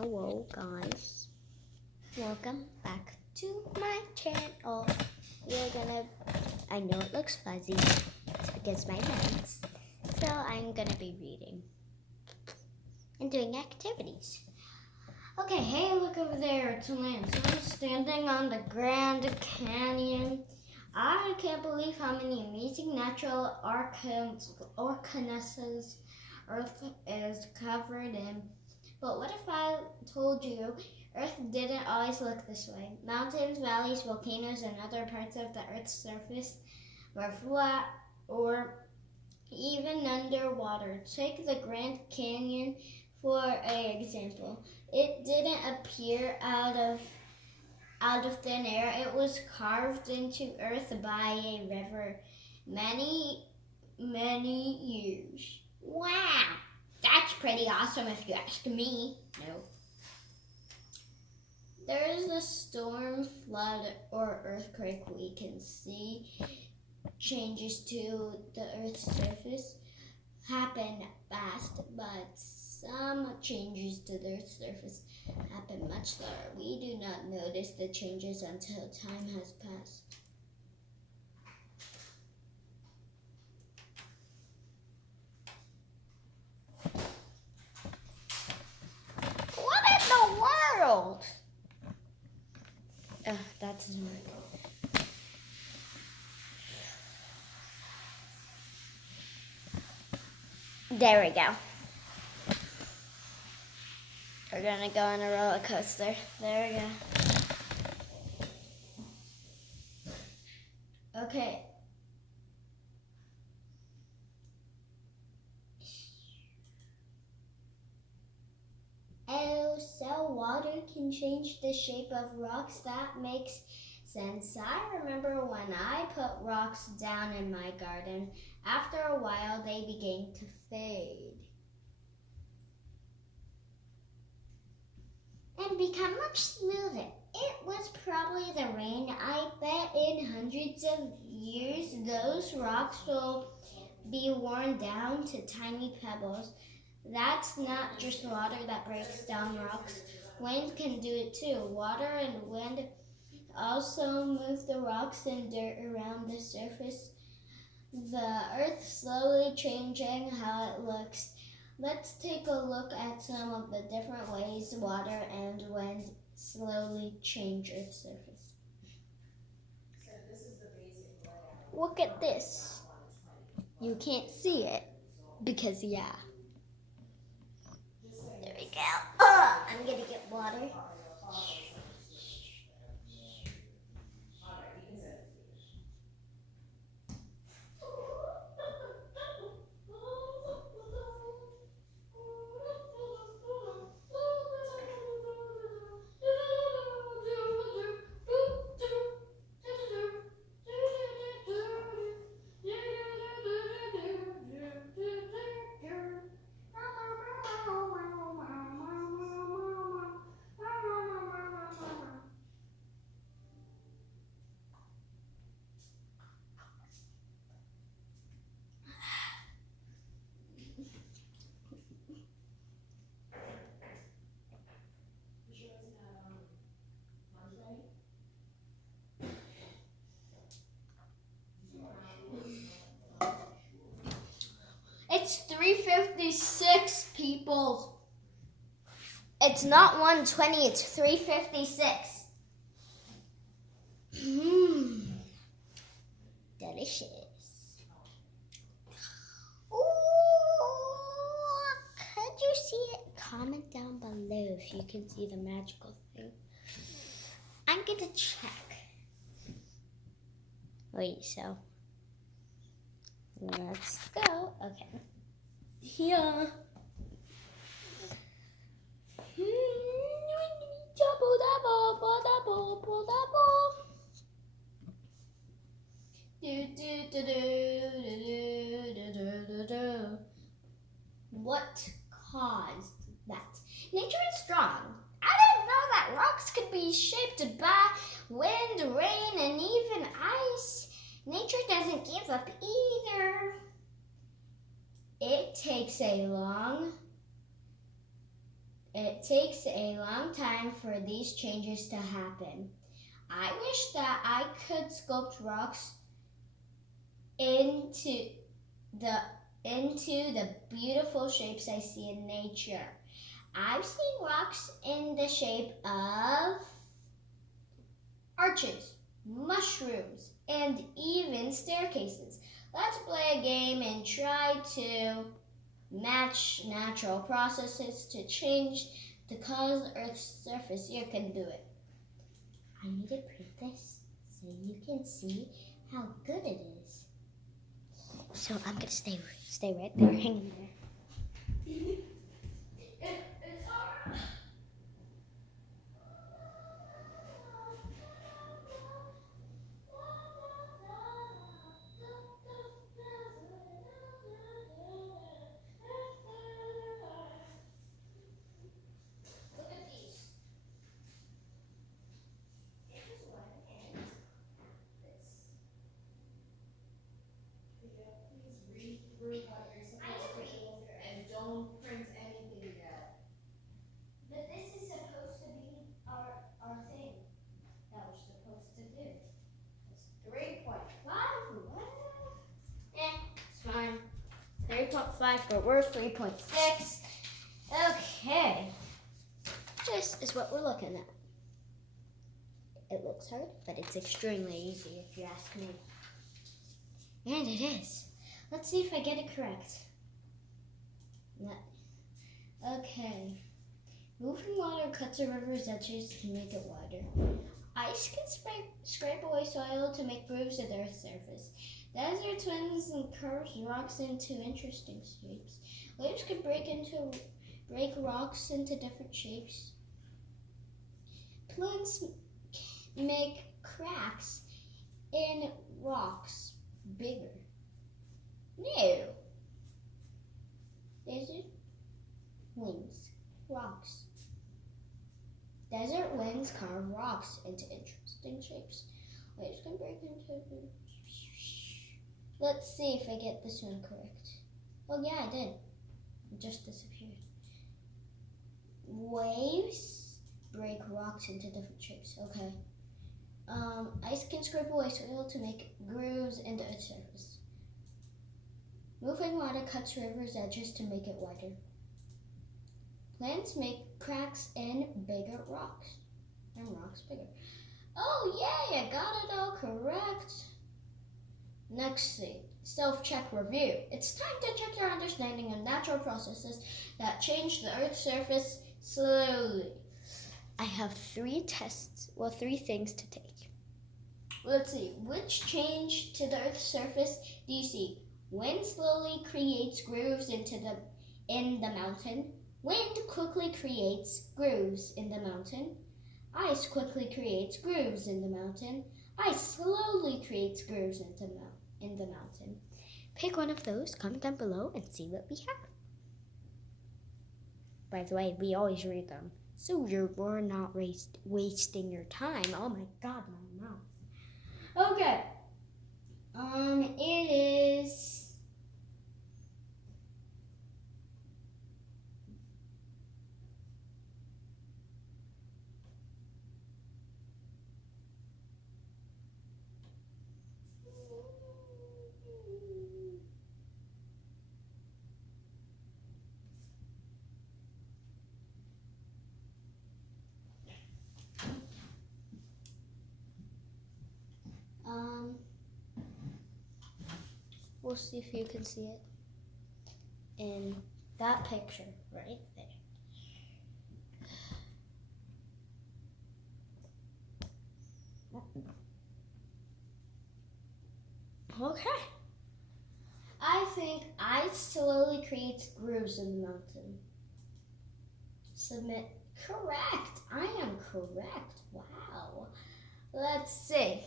Hello guys, welcome back to my channel. I know it looks fuzzy, it's because my hands, so I'm gonna be reading and doing activities. Okay, hey, look over there, it's Lance. I'm standing on the Grand Canyon. I can't believe how many amazing natural arcanesses Earth is covered in. But what if I told you Earth didn't always look this way? Mountains, valleys, volcanoes, and other parts of the Earth's surface were flat or even underwater. Take the Grand Canyon for an example. It didn't appear out of thin air. It was carved into Earth by a river many years. Wow! That's pretty awesome if you ask me. No. There is a storm, flood, or earthquake we can see. Changes to the Earth's surface happen fast, but some changes to the Earth's surface happen much slower. We do not notice the changes until time has passed. What in the world? That doesn't work. There we go. We're gonna go on a roller coaster. There we go. Okay. Oh, so water can change the shape of rocks? That makes sense. I remember when I put rocks down in my garden. After a while, they began to fade and become much smoother. It was probably the rain. I bet in hundreds of years, those rocks will be worn down to tiny pebbles. That's not just water that breaks down rocks. Wind can do it too. Water and wind also move the rocks and dirt around the surface. The Earth slowly changing how it looks. Let's take a look at some of the different ways water and wind slowly change Earth's surface. So this is the basic layout. Look at this. You can't see it because There we go. I'm gonna get water. It's 3:56, people. It's not 1:20, it's 3:56. Delicious. Ooh, could you see it? Comment down below if you can see the magical thing. I'm gonna check. Wait, so let's go. Okay. Here. What caused that? Nature is strong. I didn't know that rocks could be shaped by wind, rain, and even ice. Nature doesn't give up either. It takes a long It takes a long time for these changes to happen. I wish that I could sculpt rocks into the beautiful shapes I see in nature. I've seen rocks in the shape of arches, mushrooms, and even staircases. Let's play a game and try to match natural processes to change the color of Earth's surface. You can do it. I need to print this so you can see how good it is. So I'm gonna stay right there, hanging there. Look at these. Here's one, and this. Please read through what you're supposed to do and don't print anything yet. But this is supposed to be our thing that we're supposed to do. It's 3.5. What? It's fine. 3.5, but we're 3.6. Okay. This is what we're looking at. It looks hard, but it's extremely easy if you ask me. And it is. Let's see if I get it correct. Okay. Moving water cuts a river's edges to make it wider. Ice can scrape away soil to make grooves in the Earth's surface. Deserts, winds, and curves rocks into interesting shapes. Waves can break rocks into different shapes. Plants make cracks in rocks bigger. No. Desert winds, rocks. Desert winds carve rocks into interesting shapes. Waves can break into. Let's see if I get this one correct. Oh yeah, I did. It just disappeared. Waves break rocks into different shapes. Okay. Ice can scrape away soil to make grooves in the Earth's surface. Moving water cuts rivers' edges to make it wider. Plants make cracks in bigger rocks. And rocks bigger. Oh yay, I got it all correct. Next thing, self-check review. It's time to check your understanding of natural processes that change the Earth's surface slowly. I have 3 things to take. Let's see, which change to the Earth's surface do you see? Wind slowly creates grooves in the mountain. Wind quickly creates grooves in the mountain. Ice quickly creates grooves in the mountain. Ice slowly creates grooves in the mountain. Pick one of those, comment down below, and see what we have. By the way, we always read them, so we're not wasting your time. Oh my god, my mouth. Okay. It is. We'll see if you can see it in that picture right there. Okay. I think ice slowly creates grooves in the mountain. Submit. Correct. I am correct. Wow. Let's see.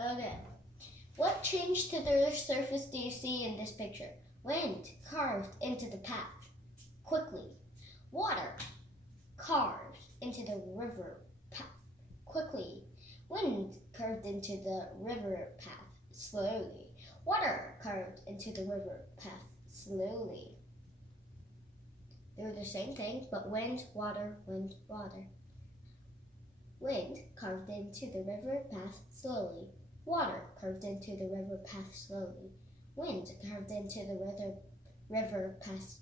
Okay. What change to the Earth's surface do you see in this picture? Wind carved into the path quickly. Water carved into the river path quickly. Wind carved into the river path slowly. Water carved into the river path slowly. They're the same thing, but wind, water, wind, water. Wind carved into the river path slowly. Water carved into the river path slowly. Wind carved into the river path.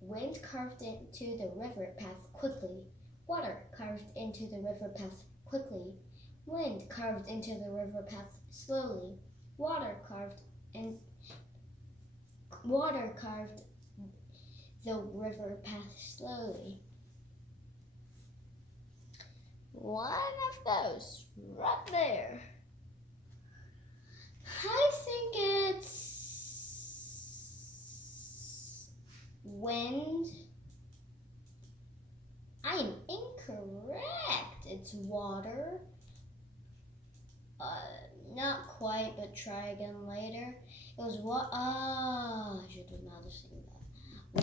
Wind carved into the river path quickly. Water carved into the river path quickly. Wind carved into the river path slowly. Water carved the river path slowly. One of those right there. I think it's wind. I'm incorrect. It's water. Not quite, but try again later. It was what? I should have not have seen that.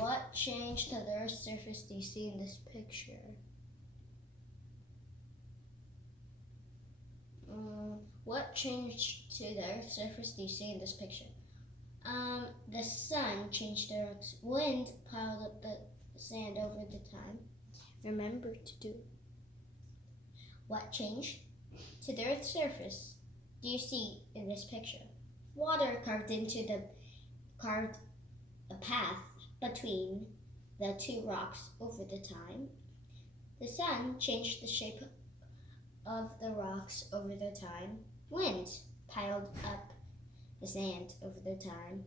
What changed to the Earth's surface do you see in this picture? What changed to the Earth's surface do you see in this picture? The sun changed the Earth's wind, piled up the sand over the time. Remember to do it. What changed to the Earth's surface do you see in this picture? Water carved a path between the two rocks over the time. The sun changed the shape of the rocks over the time. Wind piled up the sand over the time.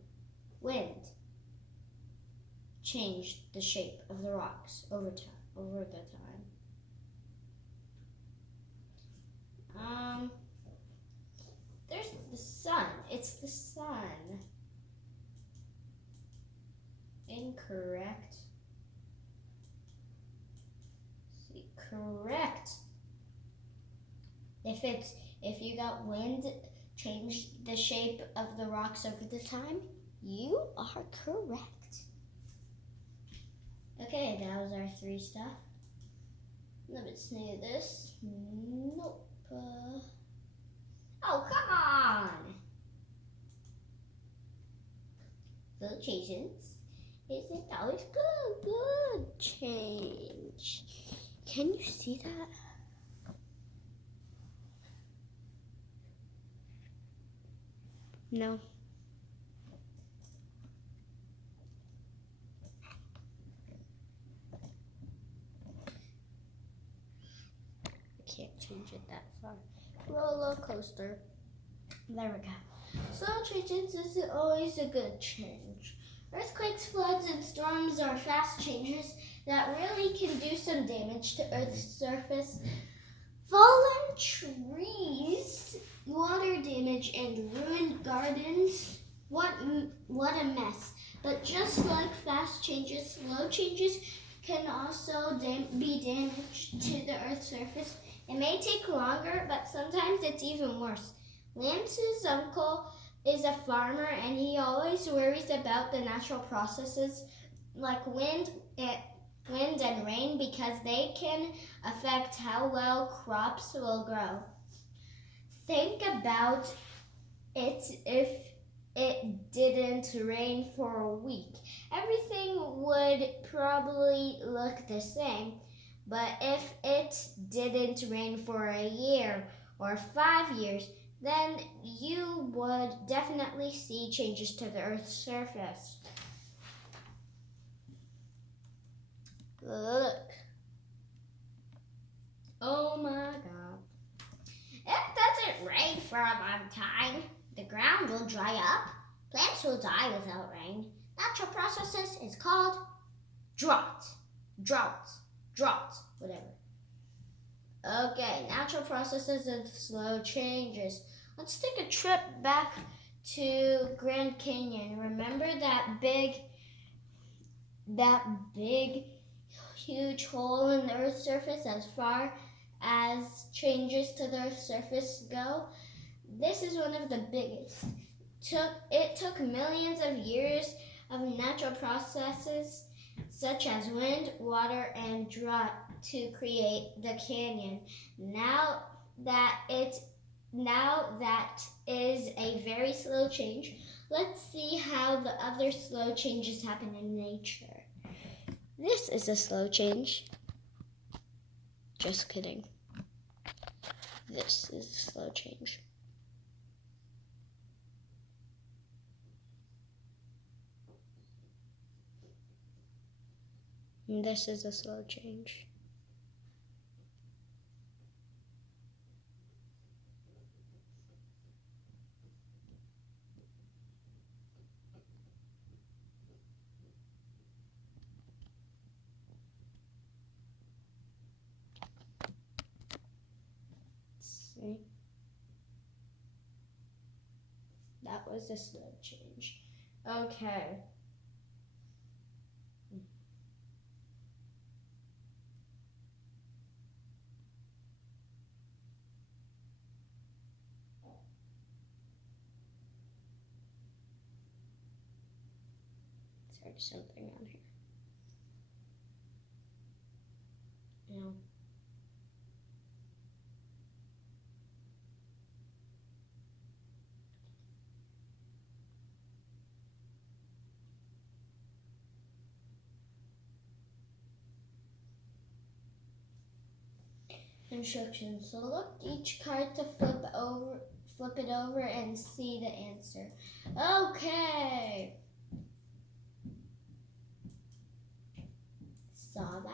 Wind changed the shape of the rocks over the time. There's the sun. It's the sun. Incorrect. See, correct. If you got wind changed the shape of the rocks over the time, you are correct. Okay, that was our 3 stuff. Let's do this. Nope. Oh, come on! Fluctuations isn't always good. Change. Can you see that? No. I can't change it that far. Roller coaster. There we go. Slow changes isn't always a good change. Earthquakes, floods, and storms are fast changes that really can do some damage to Earth's surface. Fallen trees, water damage, and ruined gardens. What a mess. But just like fast changes, slow changes can also be damage to the Earth's surface. It may take longer, but sometimes it's even worse. Lance's uncle is a farmer, and he always worries about the natural processes like wind and rain because they can affect how well crops will grow. Think about it if it didn't rain for a week. Everything would probably look the same, but if it didn't rain for a year or 5 years, then you would definitely see changes to the Earth's surface. Look. Oh my God. If it doesn't rain for a long time, the ground will dry up. Plants will die without rain. Natural processes is called drought, whatever. Okay, natural processes and slow changes. Let's take a trip back to Grand Canyon. Remember that big, huge hole in the Earth's surface as far as changes to the Earth's surface go? This is one of the biggest. It took millions of years of natural processes such as wind, water, and drought to create the canyon. Now that is a very slow change. Let's see how the other slow changes happen in nature. This is a slow change. Just kidding. This is a slow change. And this is a slow change. See? That was a slow change. Okay. There's something on here. No. Instructions. Select each card to flip it over and see the answer. Okay. Saw that.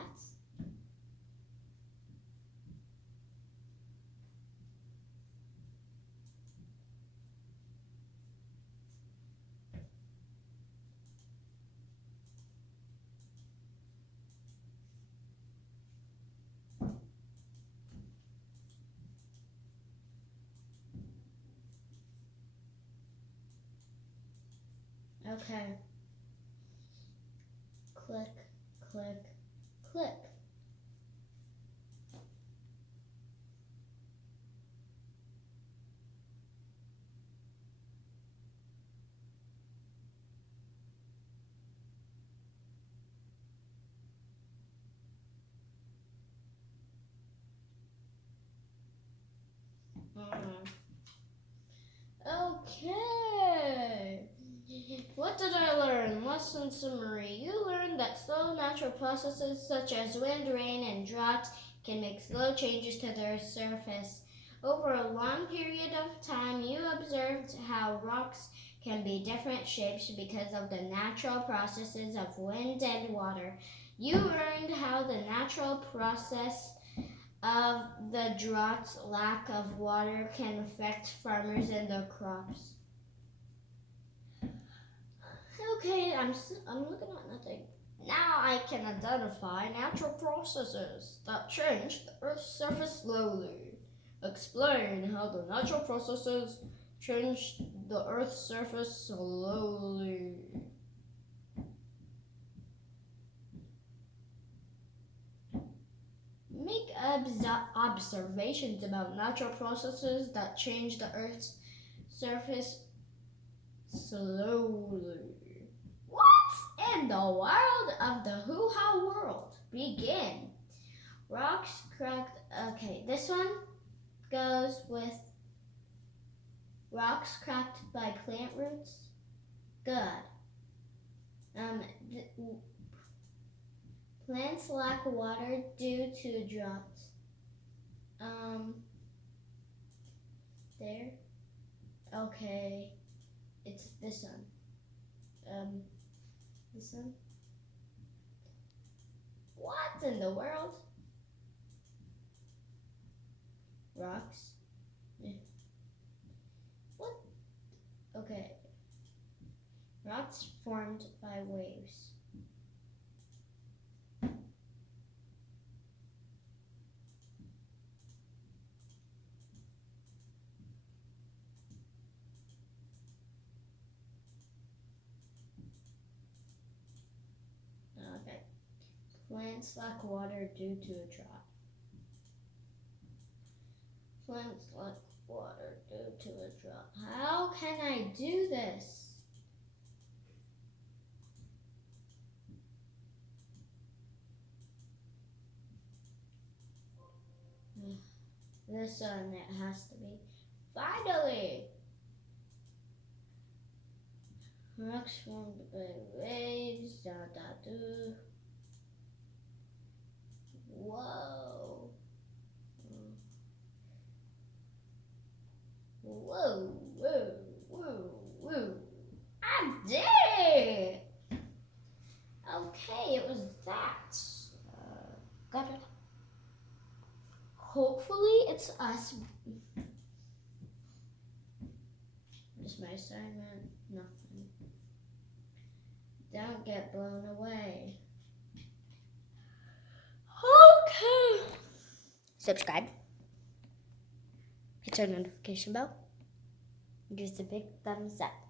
Okay. Click, click, click. Okay. What did I learn? Lesson summary. You learned that slow natural processes such as wind, rain, and drought can make slow changes to the Earth's surface. Over a long period of time, you observed how rocks can be different shapes because of the natural processes of wind and water. You learned how the natural process of the drought's lack of water can affect farmers and their crops. Okay, I'm looking at nothing. Now I can identify natural processes that change the Earth's surface slowly. Explain how the natural processes change the Earth's surface slowly. Make observations about natural processes that change the Earth's surface slowly. What in the world of the hoo-ha world? Begin. Rocks cracked. Okay, this one goes with rocks cracked by plant roots. Good. Plants lack water due to drought. There. Okay. It's this one. This one. What in the world? Rocks. Yeah. What? Okay. Rocks formed by waves. Okay. Plants lack water due to a drought. Plants lack water due to a drought. How can I do this? This one, it has to be. Finally! Rocks formed by waves, us. What's my assignment? Nothing. Don't get blown away. Okay. Subscribe. Hit our notification bell. Give us a big thumbs up.